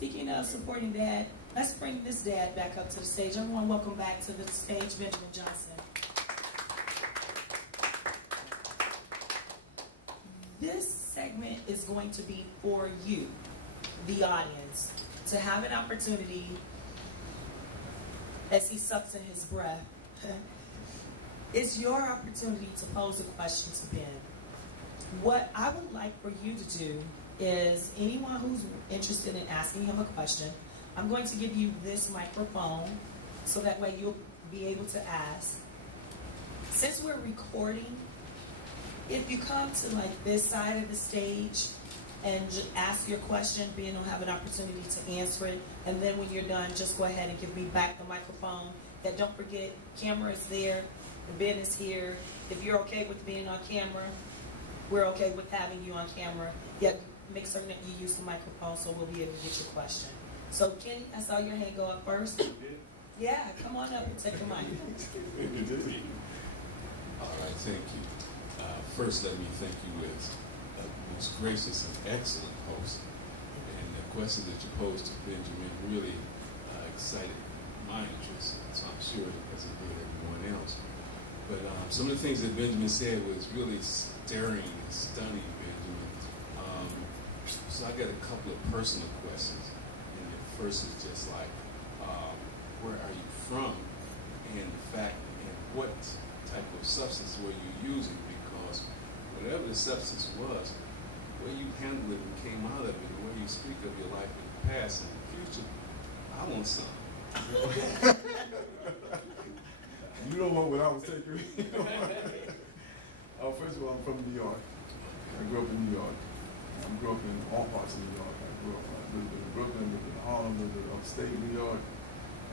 speaking of supporting dad, let's bring this dad back up to the stage. Everyone, welcome back to the stage, Benjamin Johnson. This segment is going to be for you, the audience, to have an opportunity as he sucks in his breath. It's your opportunity to pose a question to Ben. What I would like for you to do is, anyone who's interested in asking him a question, I'm going to give you this microphone so that way you'll be able to ask. Since we're recording, if you come to like this side of the stage and just ask your question, Ben will have an opportunity to answer it. And then when you're done, just go ahead and give me back the microphone. That don't forget, camera is there, Ben is here. If you're okay with being on camera, we're okay with having you on camera. Yet make certain that you use the microphone so we'll be able to get your question. So Kenny, I saw your hand go up first. Yeah, come on up and take the mic. All right, thank you. First, let me thank you as a most gracious and excellent host. And the question that you posed to Benjamin really excited my interest, so I'm sure as it did everyone else. But some of the things that Benjamin said was really stirring and stunning, Benjamin. So I got a couple of personal questions. And the first is just like, where are you from? And the fact, and what type of substance were you using? Because whatever the substance was, the way you handled it and came out of it, the way you speak of your life in the past and the future, I want some. You don't want what I was taking. First of all, I'm from New York. I grew up in New York. I grew up in all parts of New York. I lived in Brooklyn, lived in Harlem, lived in upstate New York.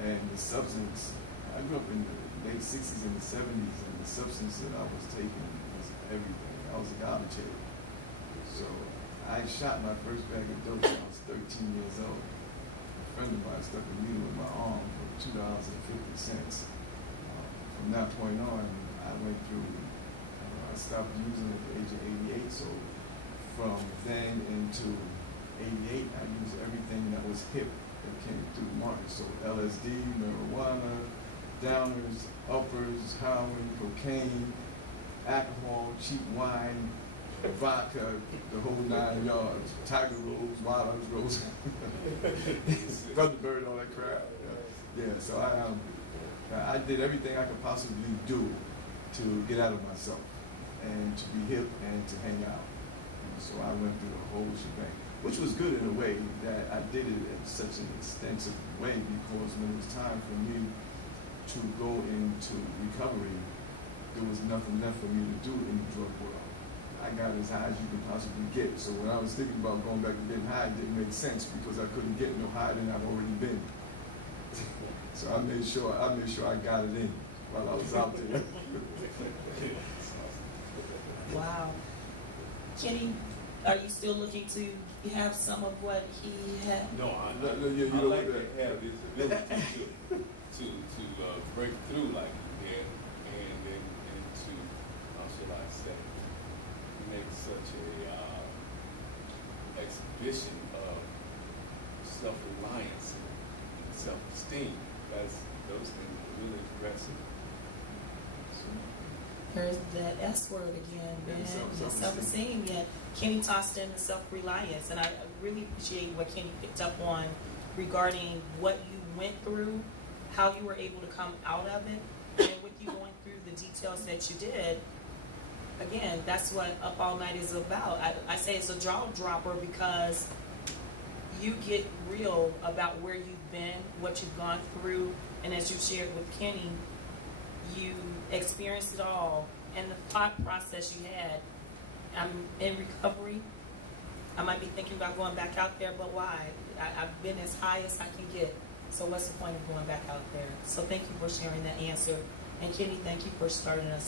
And the substance, I grew up in the late 60s and the 70s, and the substance that I was taking was everything. I was a garbage head. So I shot my first bag of dope when I was 13 years old. A friend of mine stuck a needle in my arm for $2.50. From that point on, I went through, I stopped using it at the age of 88. So from then into 88, I used everything that was hip that came through the market. So LSD, marijuana, downers, uppers, heroin, cocaine, alcohol, cheap wine, vodka, the whole 9 yards, Tiger Rose, Wild Hunts Rose, Thunderbird, all that crap. Yeah, so I did everything I could possibly do to get out of myself and to be hip and to hang out. So I went through the whole shebang, which was good in a way that I did it in such an extensive way, because when it was time for me to go into recovery, there was nothing left for me to do in the drug world. I got as high as you could possibly get. So when I was thinking about going back to getting high, it didn't make sense because I couldn't get no higher than I've already been. So I made sure I got it in while I was out there. Wow. Kenny, are you still looking to have some of what he had? No, I like to have this ability to break through like he did, and then to, how shall I say, make such a exhibition of self-reliance and self-esteem. Those things are really impressive. There's that S word again, man. Self-esteem. Yeah. Kenny tossed in the self-reliance, and I really appreciate what Kenny picked up on regarding what you went through, how you were able to come out of it, and with you going through the details that you did. Again, that's what Up All Night is about. I say it's a jaw dropper because you get real about where you've been, what you've gone through, and as you shared with Kenny, you experienced it all, and the thought process you had. I'm in recovery. I might be thinking about going back out there, but why? I've been as high as I can get, so what's the point of going back out there? So thank you for sharing that answer. And Kenny, thank you for starting us.